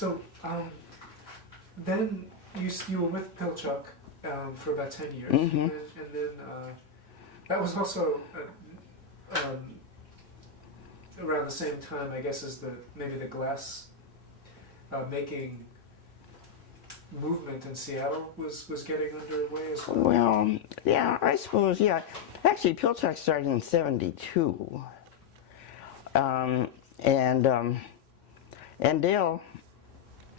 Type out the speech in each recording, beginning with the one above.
So then you were with Pilchuck for about 10 years, Mm-hmm. and then that was also around the same time, I guess, as maybe the glass making movement in Seattle was getting underway as well. Well, yeah, I suppose, yeah. Actually, Pilchuck started in '72, and Dale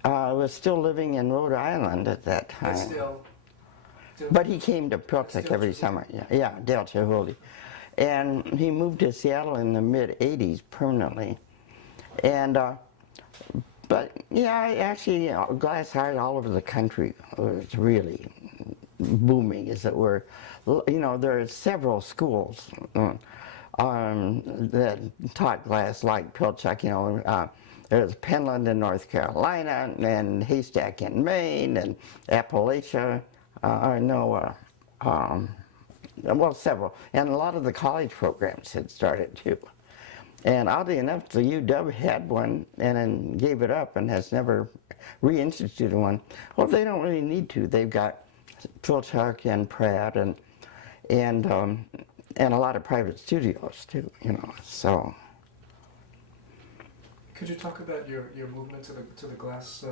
was still living in Rhode Island at that time. That's Dale. But he came to Pilchuck Dale every Chihuly. summer. Yeah, Dale Chihuly. And he moved to Seattle in the mid-'80s permanently. And but yeah, actually, glass art all over the country was really booming, as it were. You know, there are several schools that taught glass like Pilchuck. You know, there's Penland in North Carolina, and Haystack in Maine, and Appalachia. Well, several, and a lot of the college programs had started too. And oddly enough, the UW had one and then gave it up and has never reinstituted one. Well, they don't really need to. They've got Pilchuck and Pratt and a lot of private studios too. You know, so. Could you talk about your movement to the Glass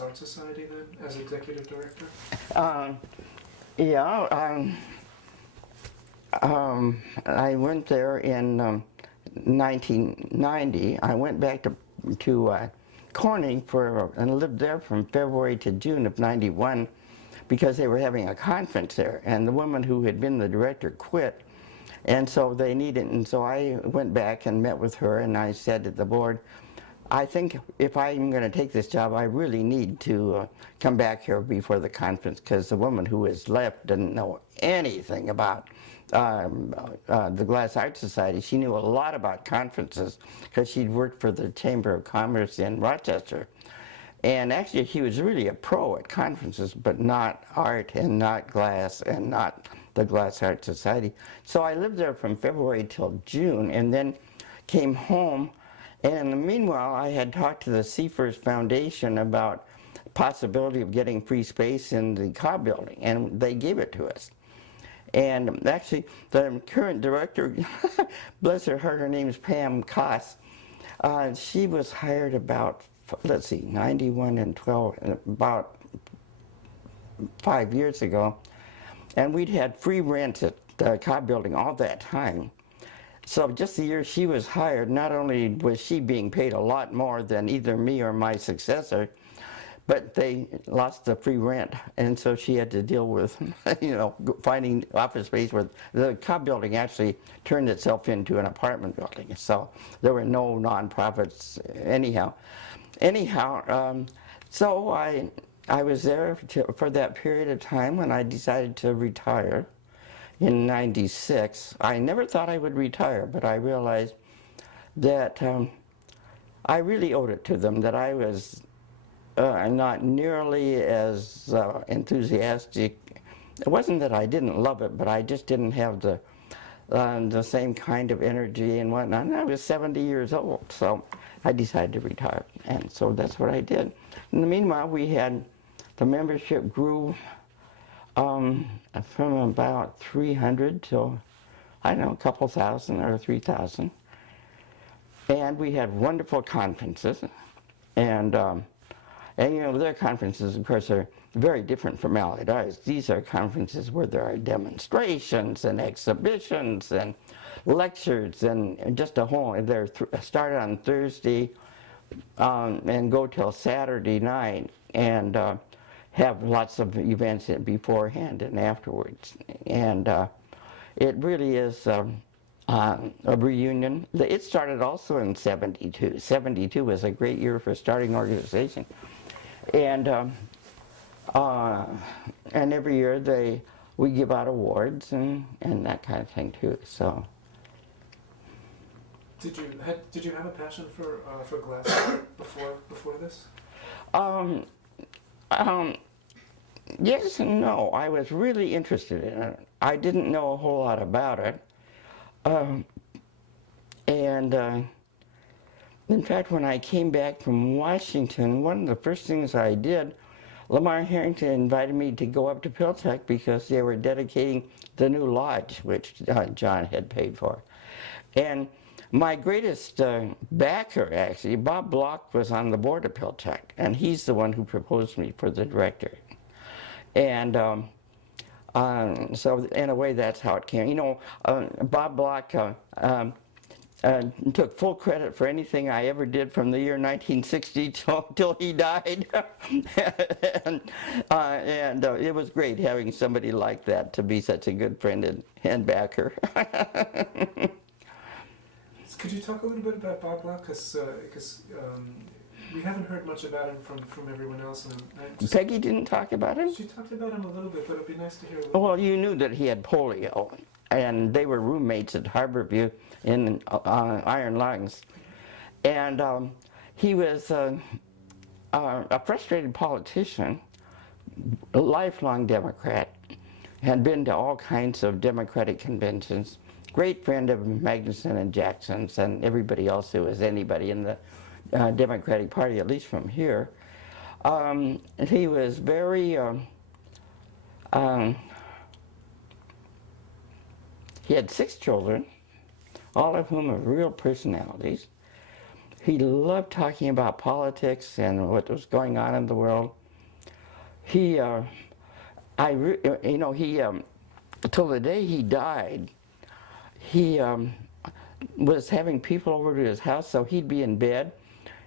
Art Society then, as executive director? I went there in 1990. I went back to Corning and lived there from February to June of '91 because they were having a conference there, and the woman who had been the director quit, and so they needed. And so I went back and met with her, and I said to the board, I think if I'm going to take this job, I really need to come back here before the conference, because the woman who was left didn't know anything about the Glass Art Society. She knew a lot about conferences because she'd worked for the Chamber of Commerce in Rochester. And actually, she was really a pro at conferences, but not art and not glass and not the Glass Art Society. So I lived there from February till June, and then came home. And in the meanwhile, I had talked to the Seafers Foundation about the possibility of getting free space in the Cobb building, and they gave it to us. And actually, the current director, bless her heart, her name is Pam Koss. She was hired about, let's see, 91 and 12, about 5 years ago. And we'd had free rent at the Cobb building all that time. So just the year she was hired, not only was she being paid a lot more than either me or my successor, but they lost the free rent, and so she had to deal with, you know, finding office space. Where the Cobb building actually turned itself into an apartment building, so there were no nonprofits anyhow. So I was there for that period of time when I decided to retire. In '96, I never thought I would retire, but I realized that I really owed it to them, that I was not nearly as enthusiastic. It wasn't that I didn't love it, but I just didn't have the same kind of energy and whatnot. And I was 70 years old, so I decided to retire, and so that's what I did. In the meanwhile, the membership grew from about 300 to, I don't know, a couple thousand or 3,000. And we had wonderful conferences. And you know, their conferences, of course, are very different from Allied. These are conferences where there are demonstrations and exhibitions and lectures and just a whole, they're started on Thursday and go till Saturday night. And have lots of events beforehand and afterwards. And it really is a reunion. It started also in '72. '72 was a great year for starting organization. And every year we give out awards and that kind of thing too. So. Did you have a passion for glass before this? Yes and no. I was really interested in it. I didn't know a whole lot about it. In fact, when I came back from Washington, one of the first things I did, Lamar Harrington invited me to go up to Piltech because they were dedicating the new lodge, which John had paid for. And my greatest backer, actually, Bob Block, was on the board of Piltech, and he's the one who proposed me for the director. And so in a way, that's how it came. You know, Bob Block took full credit for anything I ever did from the year 1960 till he died. and it was great having somebody like that to be such a good friend and backer. Could you talk a little bit about Bob Block? Because we haven't heard much about him from everyone else. And Peggy didn't talk about him? She talked about him a little bit, but it'd be nice to hear a little. Well, you knew that he had polio, and they were roommates at Harborview in Iron Lungs. And he was a frustrated politician, a lifelong Democrat, had been to all kinds of Democratic conventions, great friend of Magnuson and Jackson's and everybody else who was anybody in the Democratic Party, at least from here. He was very, he had 6 children, all of whom are real personalities. He loved talking about politics and what was going on in the world. He, you know, he, till the day he died, he was having people over to his house, so he'd be in bed,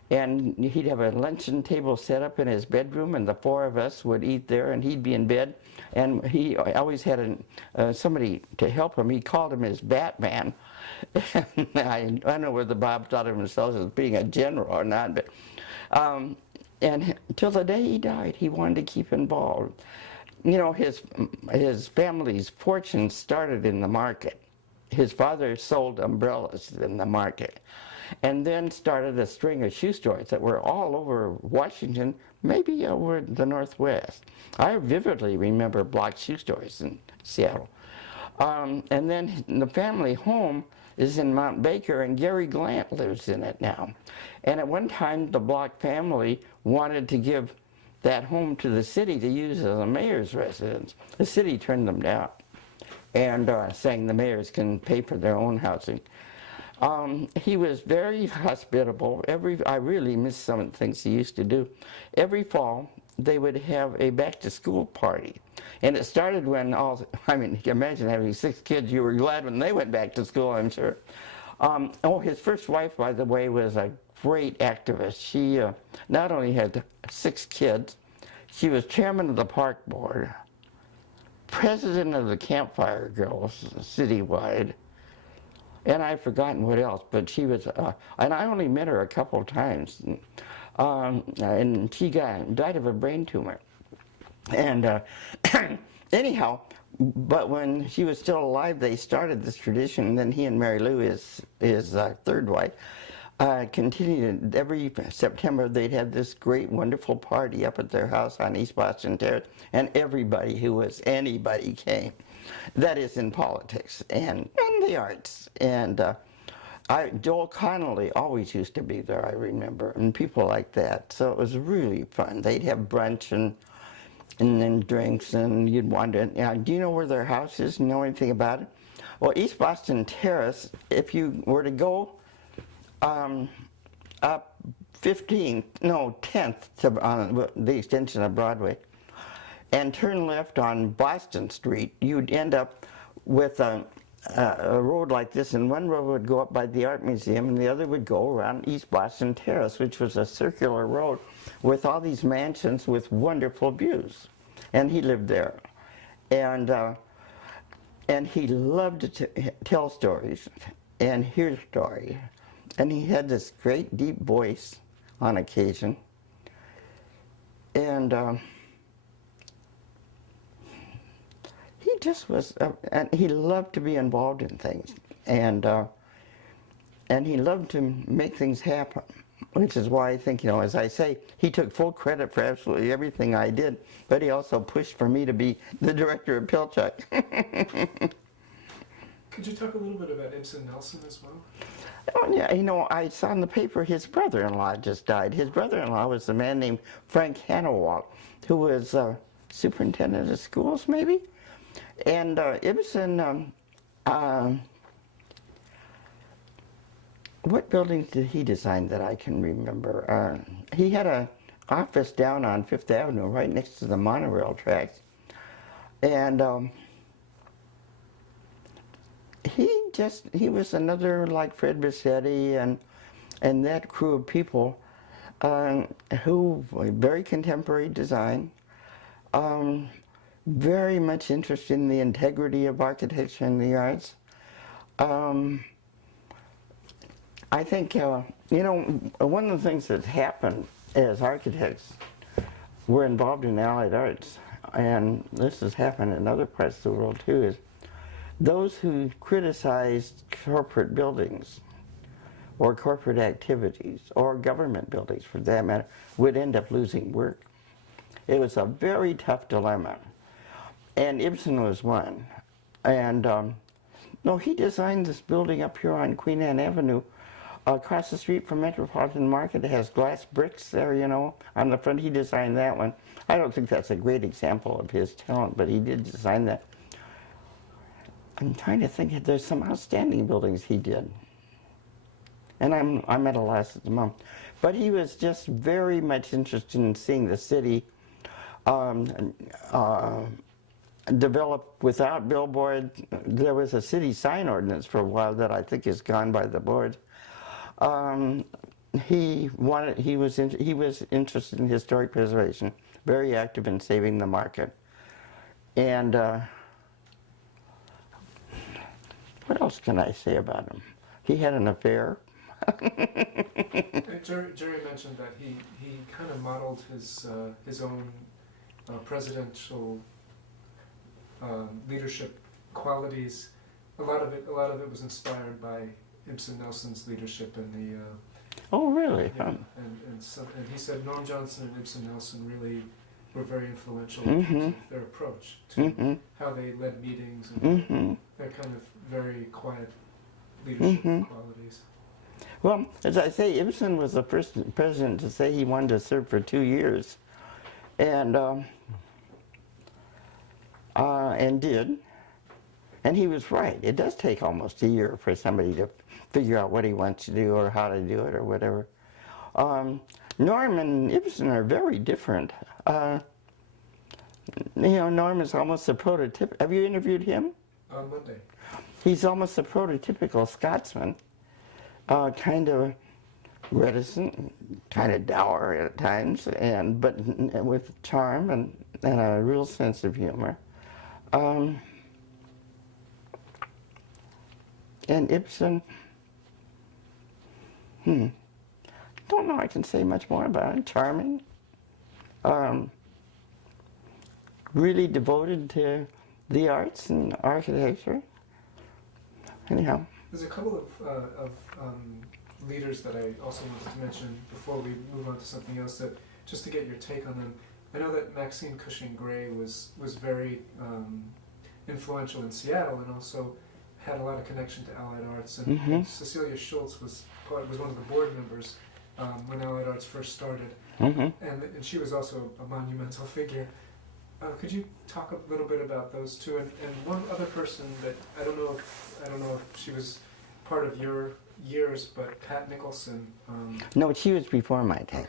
and he'd have a luncheon table set up in his bedroom, and the 4 of us would eat there, and he'd be in bed, and he always had somebody to help him. He called him his Batman. I don't know whether Bob thought of himself as being a general or not, but and till the day he died, he wanted to keep involved. You know, his family's fortune started in the market. His father sold umbrellas in the market, and then started a string of shoe stores that were all over Washington, maybe over the Northwest. I vividly remember Block shoe stores in Seattle. And then the family home is in Mount Baker, and Gary Glant lives in it now. And at one time, the Block family wanted to give that home to the city to use as a mayor's residence. The city turned them down, and saying the mayors can pay for their own housing. He was very hospitable. I really miss some of the things he used to do. Every fall, they would have a back-to-school party. And it started when I mean, imagine having 6 kids. You were glad when they went back to school, I'm sure. His first wife, by the way, was a great activist. She not only had 6 kids, she was chairman of the park board, president of the Campfire Girls citywide, and I've forgotten what else, but she was, and I only met her a couple of times, and she died of a brain tumor. And anyhow, but when she was still alive, they started this tradition, and then he and Mary Lou, his 3rd wife, continued. Every September they'd have this great, wonderful party up at their house on East Boston Terrace, and everybody who was anybody came. That is, in politics and the arts. And Joel Connolly always used to be there, I remember, and people like that. So it was really fun. They'd have brunch and then drinks, and you'd wander. Do you know where their house is? Know anything about it? Well, East Boston Terrace, if you were to go up 10th to the extension of Broadway, and turn left on Boston Street, you'd end up with a road like this, and one road would go up by the Art Museum, and the other would go around East Boston Terrace, which was a circular road with all these mansions with wonderful views. And he lived there. And he loved to tell stories and hear stories. And he had this great deep voice on occasion. And he just was, and he loved to be involved in things. And he loved to make things happen, which is why I think, as I say, he took full credit for absolutely everything I did, but he also pushed for me to be the director of Piltech. Could you talk a little bit about Ibsen Nelson as well? Oh, yeah, you know, I saw in the paper his brother-in-law just died. His brother-in-law was a man named Frank Hanowalt, who was superintendent of schools, maybe? And Ibsen, what buildings did he design that I can remember? He had an office down on Fifth Avenue, right next to the monorail tracks. And he was another like Fred Bissetti and that crew of people who were very contemporary design, very much interested in the integrity of architecture and the arts. I think, you know, one of the things that happened as architects, we're involved in allied arts, and this has happened in other parts of the world too, is those who criticized corporate buildings or corporate activities or government buildings for that matter would end up losing work. It was a very tough dilemma, and Ibsen was one. And no, he designed this building up here on Queen Anne Avenue across the street from Metropolitan Market. It has glass bricks there, you know, on the front. He designed that one. I don't think that's a great example of his talent, but he did design that. I'm trying to think, there's some outstanding buildings he did. And I'm at a loss at the moment. But he was just very much interested in seeing the city develop without billboard. There was a city sign ordinance for a while that I think is gone by the board. He was interested in historic preservation, very active in saving the market. And what else can I say about him? He had an affair. Jerry mentioned that he kind of modeled his own presidential leadership qualities. A lot of it was inspired by Ibsen Nelson's leadership in the. Oh, really? Yeah, and he said Norm Johnson and Ibsen Nelson really were very influential in terms of their approach to how they led meetings and their kind of very quiet leadership qualities. Well, as I say, Ibsen was the first president to say he wanted to serve for 2 years, and did. And he was right. It does take almost a year for somebody to figure out what he wants to do or how to do it or whatever. Norm and Ibsen are very different. You know, Norm is almost a prototype. Have you interviewed him? On Monday. He's almost a prototypical Scotsman, kind of reticent, kind of dour at times, but with charm and a real sense of humor. And Ibsen, don't know I can say much more about him. Charming, really devoted to the arts and architecture. Anyhow. There's a couple of leaders that I also wanted to mention before we move on to something else, that just to get your take on them. I know that Maxine Cushing Gray was very influential in Seattle and also had a lot of connection to Allied Arts. And Cecilia Schultz was one of the board members when Allied Arts first started. And she was also a monumental figure. Could you talk a little bit about those two? And one other person that I don't know if she was part of your years, but Pat Nicholson. No, she was before my time.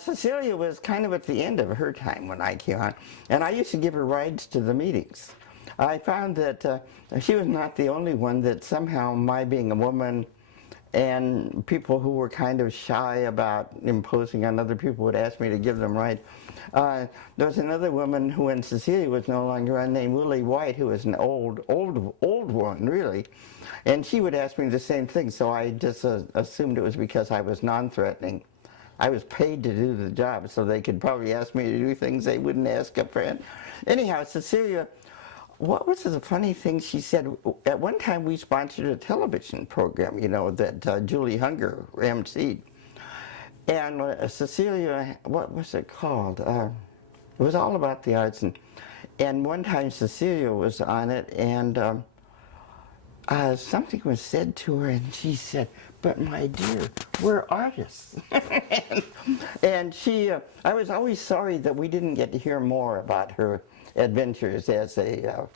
Cecilia was kind of at the end of her time when I came on, and I used to give her rides to the meetings. I found that she was not the only one that somehow my being a woman and people who were kind of shy about imposing on other people would ask me to give them rides. There was another woman who, when Cecilia was no longer on, named Willie White, who was an old one, really. And she would ask me the same thing, so I just assumed it was because I was non-threatening. I was paid to do the job, so they could probably ask me to do things they wouldn't ask a friend. Anyhow, Cecilia, what was the funny thing she said? At one time we sponsored a television program, you know, that Julie Hunger emceed. And Cecilia, what was it called? It was all about the arts. And one time Cecilia was on it, and something was said to her, and she said, "But my dear, we're artists." and she, I was always sorry that we didn't get to hear more about her adventures as a,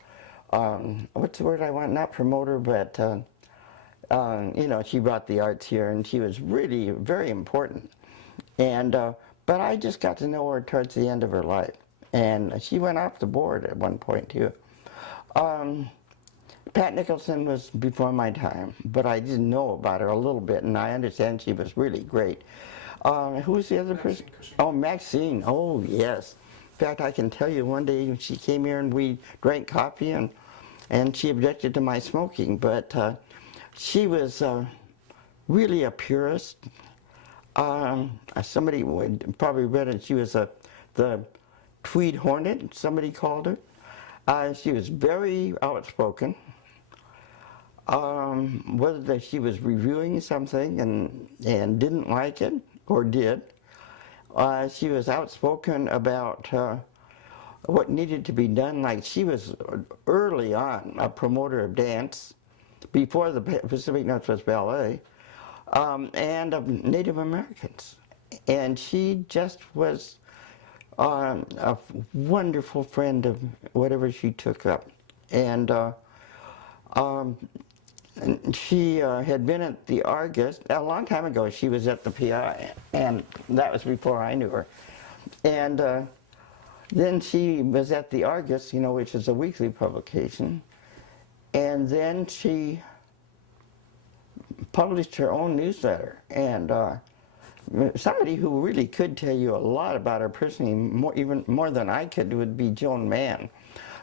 what's the word I want? Not promoter, but you know, she brought the arts here, and she was really very important. And but I just got to know her towards the end of her life, and she went off the board at one point too. Pat Nicholson was before my time, but I didn't know about her a little bit, and I understand she was really great. Who was the other person? Oh, Maxine. Oh, yes. In fact, I can tell you one day she came here and we drank coffee, and she objected to my smoking, but she was really a purist. Somebody would probably read it. She was the Tweed Hornet, somebody called her. She was very outspoken. Whether she was reviewing something and didn't like it, or did, she was outspoken about what needed to be done. Like, she was early on a promoter of dance before the Pacific Northwest Ballet, and of Native Americans. And she just was a wonderful friend of whatever she took up. And she had been at the Argus a long time ago. She was at the PI, and that was before I knew her. And then she was at the Argus, you know, which is a weekly publication. And then she published her own newsletter. And somebody who really could tell you a lot about her personally, even more than I could, would be Joan Mann,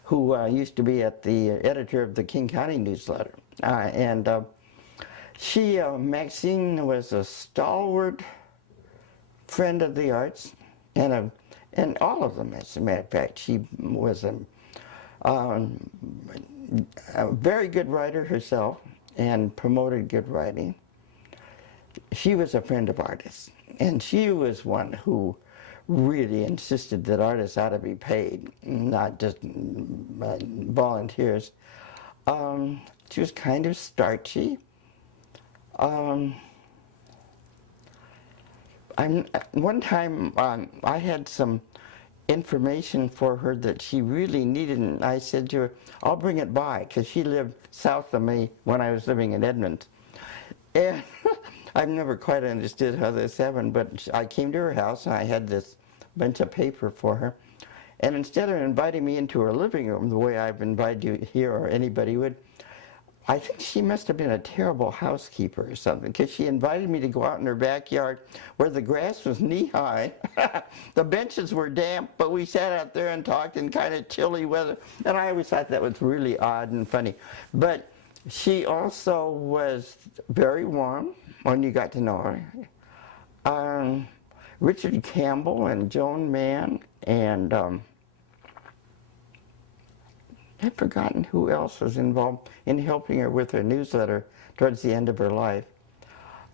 who used to be at the editor of the King County newsletter. Maxine was a stalwart friend of the arts, and all of them, as a matter of fact. She was a very good writer herself and promoted good writing. She was a friend of artists, and she was one who really insisted that artists ought to be paid, not just volunteers. She was kind of starchy. One time I had some information for her that she really needed, and I said to her, "I'll bring it by," because she lived south of me when I was living in Edmonds. And I've never quite understood how this happened, but I came to her house and I had this bunch of paper for her. And instead of inviting me into her living room the way I've invited you here or anybody would, I think she must have been a terrible housekeeper or something, because she invited me to go out in her backyard where the grass was knee-high. The benches were damp, but we sat out there and talked in kind of chilly weather. And I always thought that was really odd and funny. But she also was very warm when you got to know her. Richard Campbell and Joan Mann, and I've forgotten who else was involved in helping her with her newsletter towards the end of her life.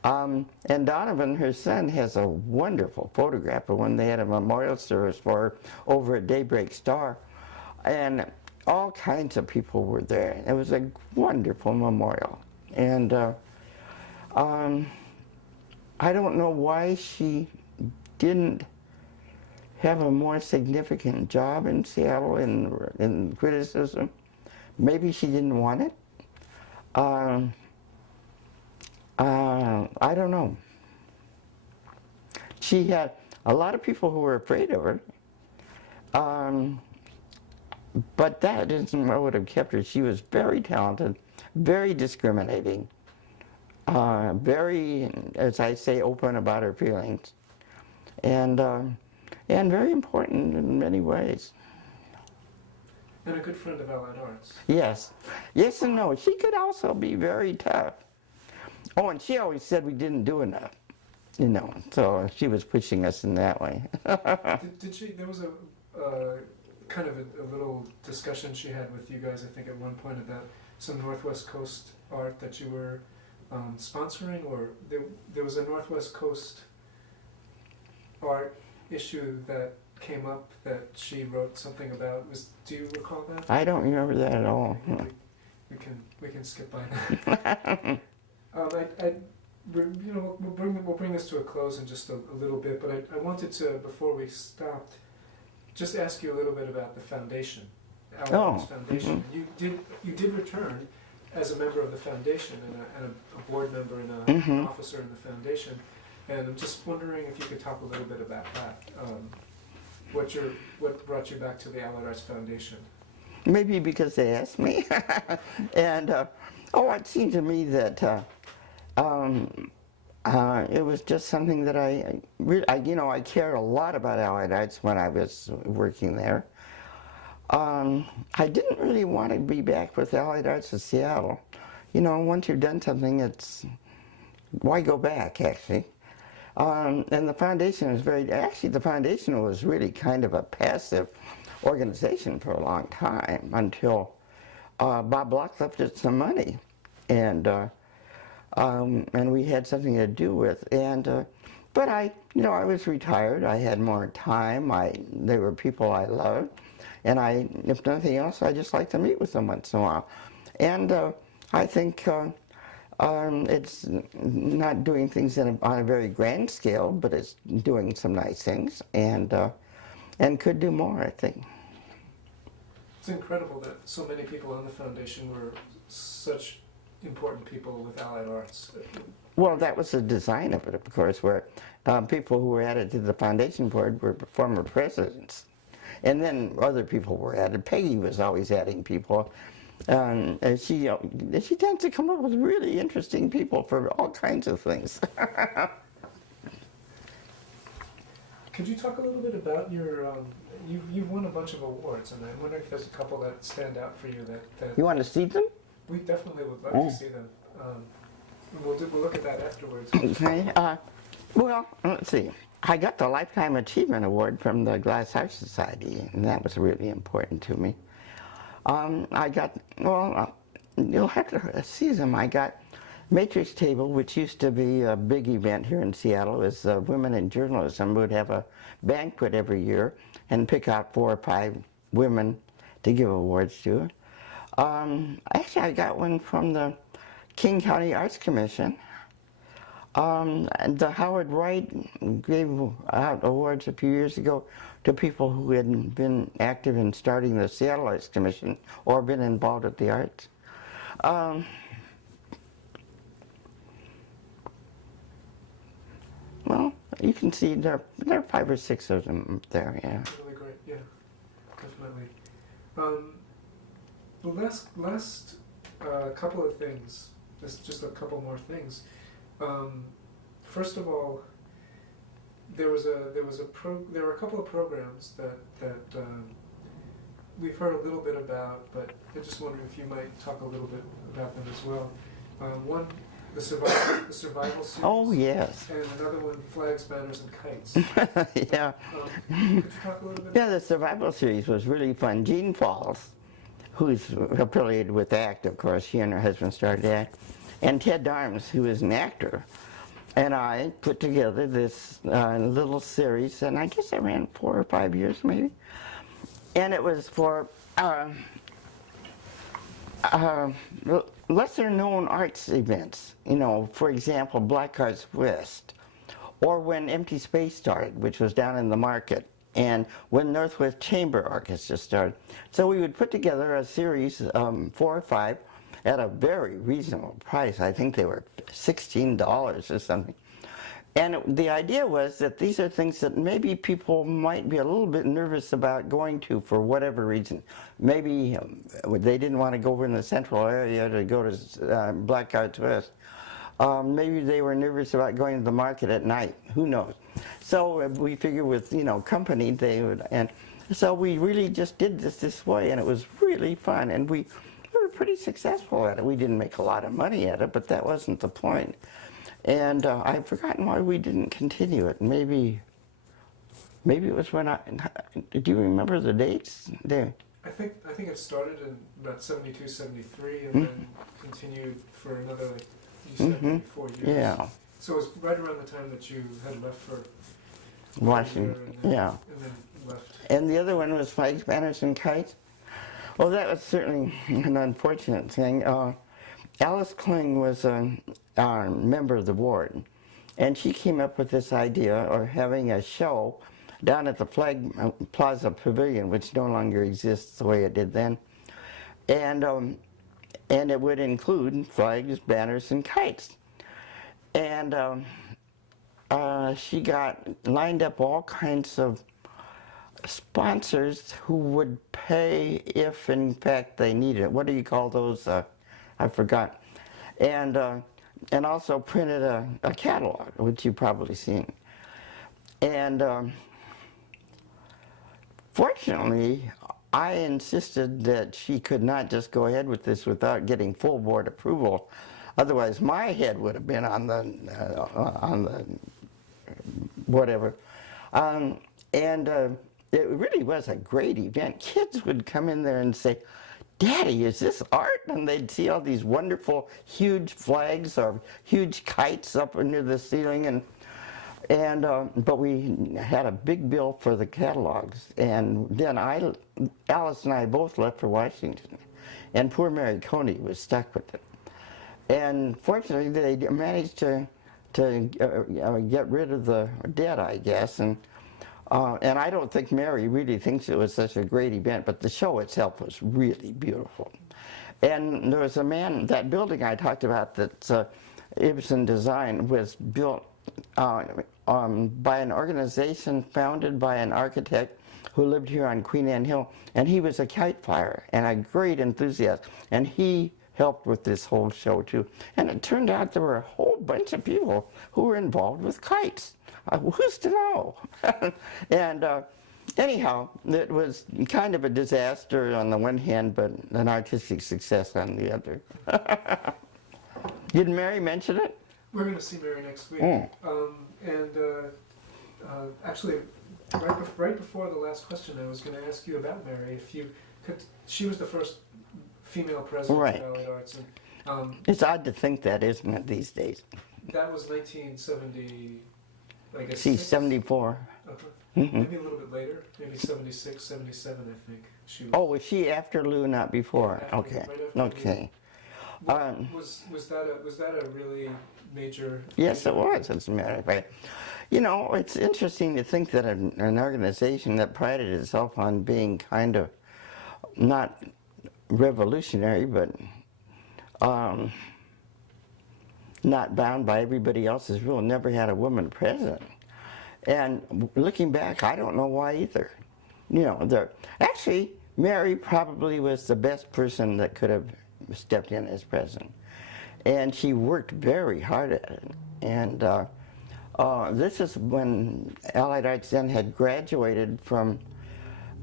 And Donovan, her son, has a wonderful photograph of when they had a memorial service for her over at Daybreak Star. And all kinds of people were there. It was a wonderful memorial. And I don't know why she didn't have a more significant job in Seattle in criticism. Maybe she didn't want it. I don't know. She had a lot of people who were afraid of her, but that isn't what would have kept her. She was very talented, very discriminating, very, as I say, open about her feelings, and very important in many ways. And a good friend of Allied Arts. Yes. Yes and no. She could also be very tough. Oh, and she always said we didn't do enough, you know, so she was pushing us in that way. Did she, there was a kind of a little discussion she had with you guys, I think, at one point about some Northwest Coast art that you were sponsoring, or there was a Northwest Coast art issue that came up that she wrote something about. Do you recall that? I don't remember that at all. Maybe we can skip by that. We'll bring this to a close in just a little bit, but I wanted to, before we stopped, just ask you a little bit about the foundation, Allied's Foundation. Mm-hmm. You did return as a member of the foundation and a board member and an officer in the foundation, and I'm just wondering if you could talk a little bit about that. What brought you back to the Allied Arts Foundation? Maybe because they asked me, and it seemed to me that it was just something that I cared a lot about Allied Arts when I was working there. I didn't really want to be back with Allied Arts of Seattle. Once you've done something, why go back, actually? And the foundation is the foundation was really kind of a passive organization for a long time until Bob Block left us some money, and we had something to do with. But I was retired. I had more time. They were people I loved, and if nothing else, I just like to meet with them once in a while. And I think it's not doing things on a very grand scale, but it's doing some nice things, and could do more, I think. It's incredible that so many people on the foundation were such important people with Allied Arts. Well, that was the design of it, of course, where people who were added to the foundation board were former presidents. And then other people were added. Peggy was always adding people. She tends to come up with really interesting people for all kinds of things. Could you talk a little bit about your, you've won a bunch of awards, and I wonder if there's a couple that stand out for you that You want to see them? We definitely would love to see them. We'll look at that afterwards. Okay. Well, let's see. I got the Lifetime Achievement Award from the Glass House Society, and that was really important to me. I got, you'll have to see them. I got Matrix Table, which used to be a big event here in Seattle. It was Women in Journalism would have a banquet every year and pick out 4 or 5 women to give awards to. Actually, I got one from the King County Arts Commission. And the Howard Wright gave out awards a few years ago to people who had been active in starting the Seattle Arts Commission or been involved with the arts. Well, you can see there are 5 or 6 of them there, yeah. Really great, yeah, definitely. The last couple of things, just a couple more things. First of all, there were a couple of programs that we've heard a little bit about, but I'm just wondering if you might talk a little bit about them as well. One, the survival series. Oh yes. And another one, Flags, Banners, and Kites. Yeah. Could you talk a little bit? Yeah, the survival series was really fun. Jean Falls, who's affiliated with ACT, of course, she and her husband started ACT, and Ted Darms, who is an actor, and I put together this little series, and I guess I ran 4 or 5 years maybe, and it was for lesser known arts events, for example, Black Arts West, or when Empty Space started, which was down in the market, and when Northwest Chamber Orchestra started. So we would put together a series, 4 or 5, at a very reasonable price. I think they were $16 or something. And the idea was that these are things that maybe people might be a little bit nervous about going to for whatever reason. Maybe they didn't want to go over in the central area to go to Black Arts West. Maybe they were nervous about going to the market at night. Who knows? So we figured with, company, they would, and so we really just did this way, and it was really fun, and we were pretty successful at it. We didn't make a lot of money at it, but that wasn't the point. And I've forgotten why we didn't continue it. Maybe it was when do you remember the dates? There. I think it started in about 72, 73, and then continued for another, like you said, 4 years. Yeah. So it was right around the time that you had left for Washington. and Yeah. then left. And the other one was Flags, Banners, and Kites. Well, that was certainly an unfortunate thing. Alice Kling was a member of the board, and she came up with this idea of having a show down at the Flag Plaza Pavilion, which no longer exists the way it did then, and it would include flags, banners, and kites. And she got lined up all kinds of sponsors who would pay if, in fact, they needed it. What do you call those? I forgot. And also printed a catalog, which you've probably seen. And fortunately, I insisted that she could not just go ahead with this without getting full board approval. Otherwise, my head would have been on the whatever. It really was a great event. Kids would come in there and say, "Daddy, is this art?" And they'd see all these wonderful, huge flags or huge kites up into the ceiling. But we had a big bill for the catalogs. And then Alice and I both left for Washington. And poor Mary Coney was stuck with it. And fortunately, they managed to get rid of the debt, I guess. And I don't think Mary really thinks it was such a great event, but the show itself was really beautiful. And there was a man, that building I talked about that Ibsen designed was built by an organization founded by an architect who lived here on Queen Anne Hill, and he was a kite flyer and a great enthusiast, and he helped with this whole show too. And it turned out there were a whole bunch of people who were involved with kites. Who's to know? And anyhow, it was kind of a disaster on the one hand, but an artistic success on the other. Did Mary mention it? We're going to see Mary next week. Actually, right before the last question, I was going to ask you about Mary. If you could, she was the first female president of Allied Arts. And, it's odd to think that, isn't it, these days? That was 1970, I guess. 74. Maybe a little bit later, maybe 76, 77, I think. She was. Oh, was she after Lou, not before? Yeah, after, okay. Right after okay. Was that a really major? Yes, it was. As a matter of fact, you know, it's interesting to think that an organization that prided itself on being kind of not revolutionary, but not bound by everybody else's rule, never had a woman president. And looking back, I don't know why either. You know, actually, Mary probably was the best person that could have stepped in as president. And she worked very hard at it. And this is when Allied Arts then had graduated from,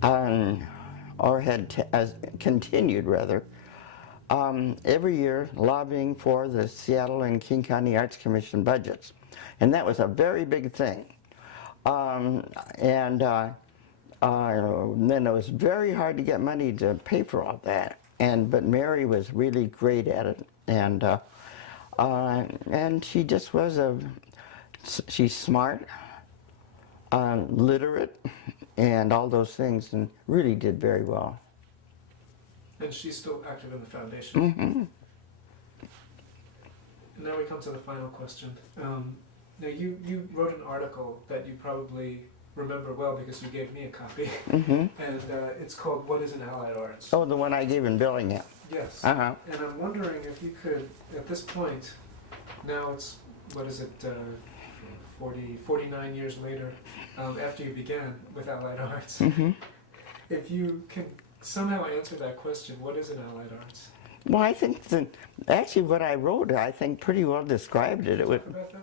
or had continued rather, every year lobbying for the Seattle and King County Arts Commission budgets. And that was a very big thing. Then it was very hard to get money to pay for all that. But Mary was really great at it. And she just was she's smart, literate, and all those things, and really did very well. And she's still active in the foundation. Mm-hmm. And now we come to the final question. Now you wrote an article that you probably remember well because you gave me a copy. Mm-hmm. And it's called "What is an Allied Arts?" Oh, the one I gave in Bellingham. Yes. Uh-huh. And I'm wondering if you could, at this point, now it's, what is it, 49 years later, after you began with Allied Arts, Mm-hmm. if you can somehow answer that question, what is an Allied Arts? Well, I think actually what I wrote, I think pretty well described it. Talk about that.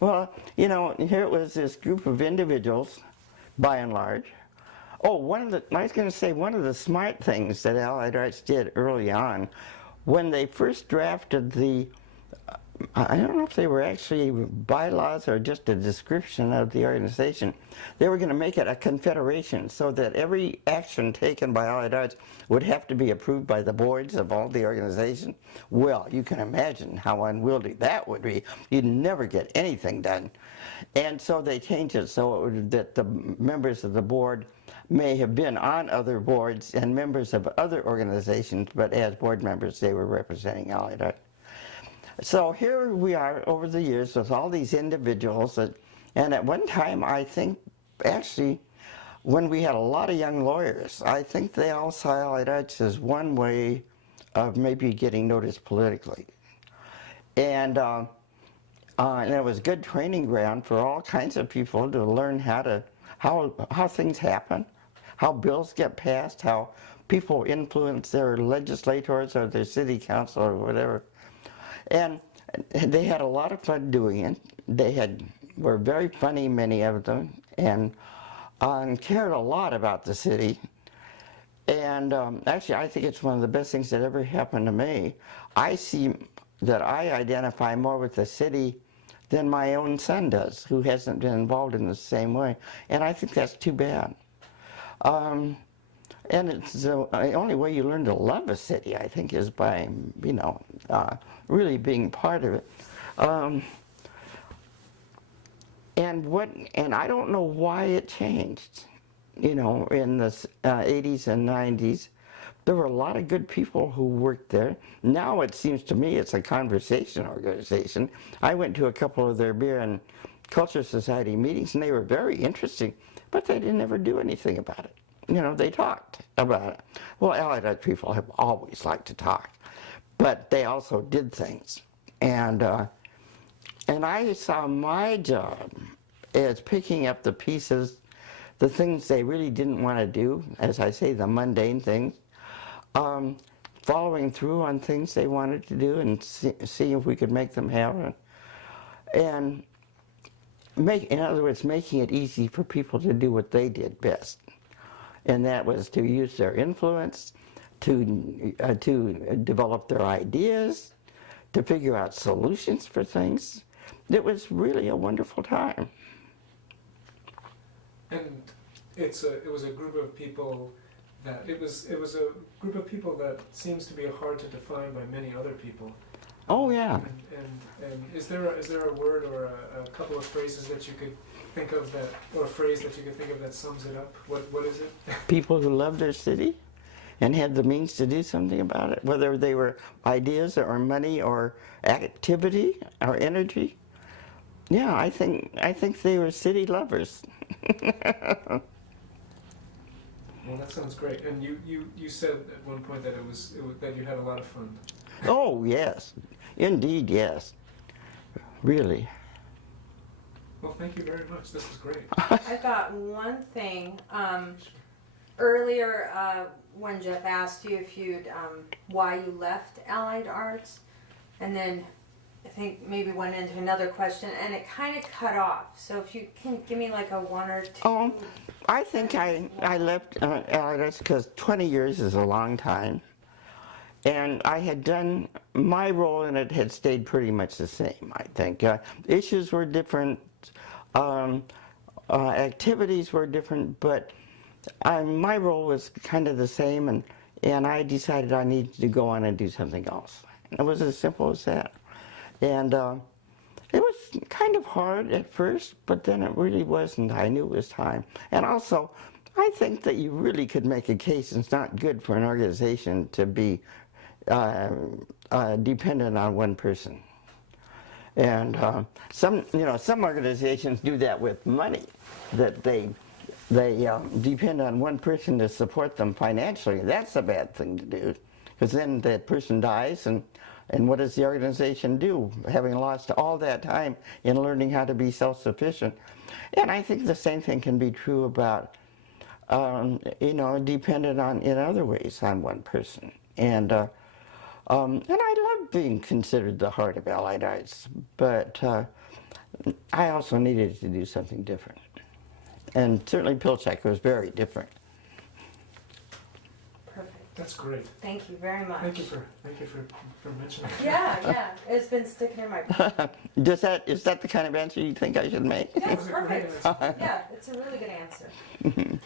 Well, you know, here it was this group of individuals, by and large. Oh, I was going to say one of the smart things that Allied Arts did early on, when they first drafted the I don't know if they were actually bylaws or just a description of the organization. They were going to make it a confederation so that every action taken by Allied Arts would have to be approved by the boards of all the organizations. Well, you can imagine how unwieldy that would be. You'd never get anything done. And so they changed it so that the members of the board may have been on other boards and members of other organizations, but as board members they were representing Allied Arts. So here we are over the years with all these individuals and at one time I think actually when we had a lot of young lawyers, I think they all saw Allied Arts as one way of maybe getting noticed politically. And it was a good training ground for all kinds of people to learn how things happen, how bills get passed, how people influence their legislators or their city council or whatever. And they had a lot of fun doing it. Were very funny, many of them, and cared a lot about the city. And actually, I think it's one of the best things that ever happened to me. I see that I identify more with the city than my own son does, who hasn't been involved in the same way. And I think that's too bad. And it's the only way you learn to love a city, I think, is by, really being part of it. And I don't know why it changed. In the 80s and 90s, there were a lot of good people who worked there. Now it seems to me it's a conversation organization. I went to a couple of their beer and culture society meetings, and they were very interesting, but they didn't ever do anything about it. They talked about it. Well, Allied Arts people have always liked to talk, but they also did things. And I saw my job as picking up the pieces, the things they really didn't want to do, as I say, the mundane things, following through on things they wanted to do and see if we could make them happen. And in other words, making it easy for people to do what they did best. And that was to use their influence, to develop their ideas, to figure out solutions for things. It was really a wonderful time. And it was a group of people that it was a group of people that seems to be hard to define by many other people. Oh yeah. And is there a word or a couple of phrases that you could think of or a phrase that you could think of that sums it up? What is it? People who loved their city and had the means to do something about it, whether they were ideas or money or activity or energy. Yeah, I think they were city lovers. Well, that sounds great. And you said at one point that that you had a lot of fun. Oh yes, indeed yes, really. Well, thank you very much. This is great. I've got one thing. Earlier, when Jeff asked you if why you left Allied Arts, and then I think maybe went into another question, and it kind of cut off. So if you can give me like a one or two. Oh, I think I left Allied Arts because 20 years is a long time. And I had done, my role in it had stayed pretty much the same, I think. Issues were different, activities were different, but my role was kind of the same, and I decided I needed to go on and do something else. It was as simple as that. And it was kind of hard at first, but then it really wasn't. I knew it was time. And also, I think that you really could make a case it's not good for an organization to be dependent on one person. And some organizations do that with money, that they depend on one person to support them financially. That's a bad thing to do, because then that person dies, and what does the organization do, having lost all that time in learning how to be self-sufficient? And I think the same thing can be true about, dependent on, in other ways, on one person. And I love being considered the heart of Allied Arts, but I also needed to do something different. And certainly Pilchuck was very different. Perfect. That's great. Thank you very much. Thank you for mentioning it. Yeah, it's been sticking in my brain. Is that the kind of answer you think I should make? Yeah, That it's was a great perfect. answer. Yeah, it's a really good answer.